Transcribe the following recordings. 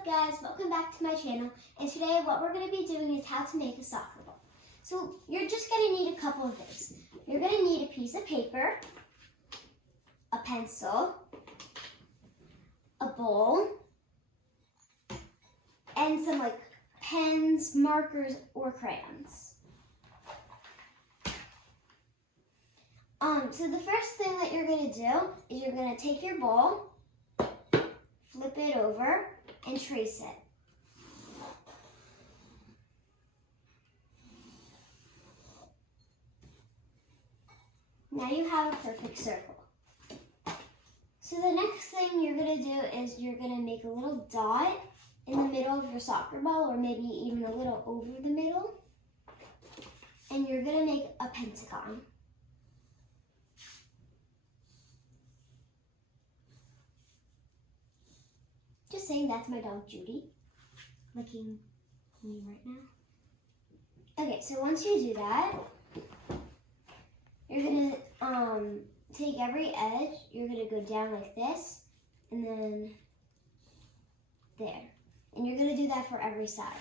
up guys, welcome back to my channel, and today what we're going to be doing is how to make a soccer ball. So you're just going to need a couple of things. You're going to need a piece of paper, a pencil, a bowl, and some pens, markers, or crayons. So the first thing that you're going to do is you're going to take your bowl, flip it over, and trace it. Now you have a perfect circle. So the next thing you're going to do is you're going to make a little dot in the middle of your soccer ball, or maybe even a little over the middle. And you're going to make a pentagon. Just saying, that's my dog Judy, licking me right now. Okay, so once you do that, you're gonna take every edge, you're gonna go down like this, and then there. And you're gonna do that for every side.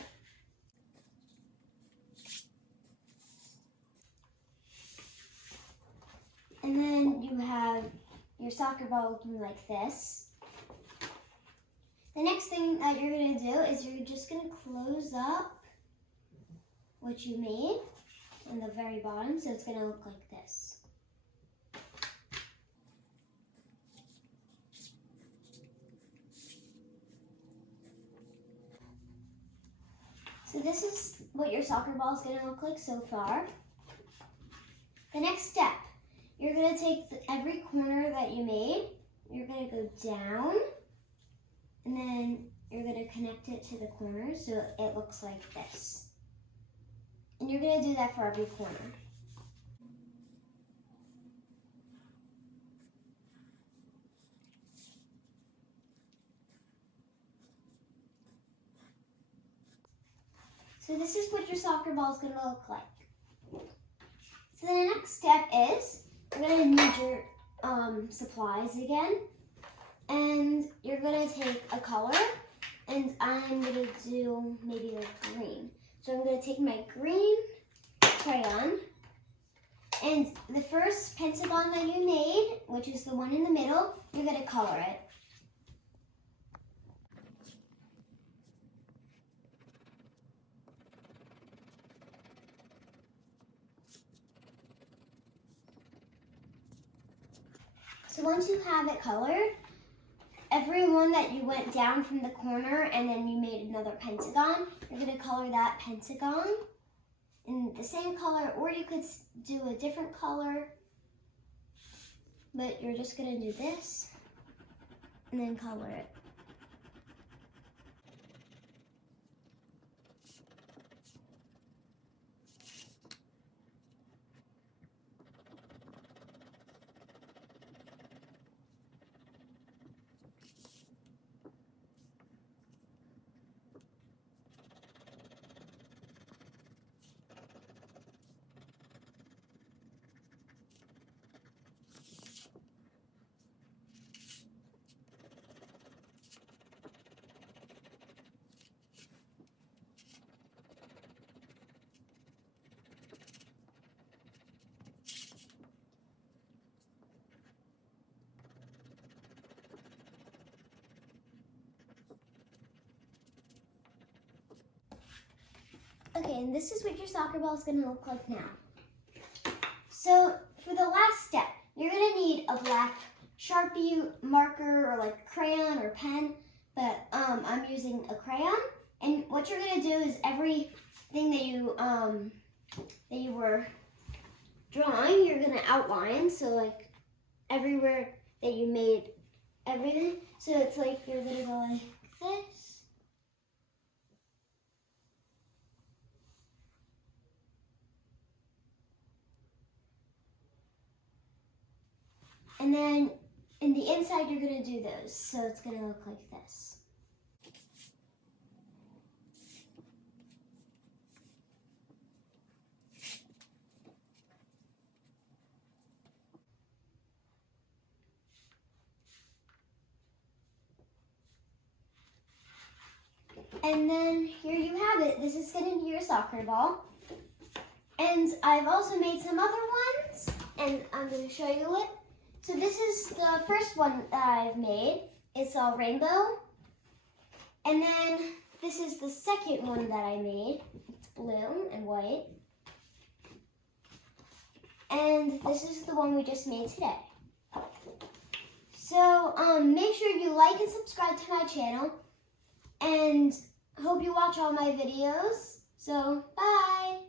And then you have your soccer ball looking like this. The next thing that you're going to do is you're just going to close up what you made on the very bottom, so it's going to look like this. So this is what your soccer ball is going to look like so far. The next step, you're going to take every corner that you made, you're going to go down, and then you're going to connect it to the corner so it looks like this. And you're going to do that for every corner. So this is what your soccer ball is going to look like. So the next step is you're going to need your supplies again. And you're going to take a color, and I'm going to do maybe green. So I'm going to take my green crayon, and the first pentagon that you made, which is the one in the middle, you're going to color it. So once you have it colored, every one that you went down from the corner and then you made another pentagon, you're going to color that pentagon in the same color, or you could do a different color, but you're just going to do this and then color it. Okay, and this is what your soccer ball is going to look like now. So for the last step, you're going to need a black Sharpie marker or crayon or pen, but I'm using a crayon. And what you're going to do is everything that you were drawing, you're going to outline. So everywhere that you made everything. So it's you're going to go like this. And then in the inside, you're going to do those. So it's going to look like this. And then here you have it. This is going to be your soccer ball. And I've also made some other ones, and I'm going to show you it. So this is the first one that I've made. It's all rainbow. And then this is the second one that I made. It's blue and white. And this is the one we just made today. So make sure you like and subscribe to my channel. And hope you watch all my videos. So bye.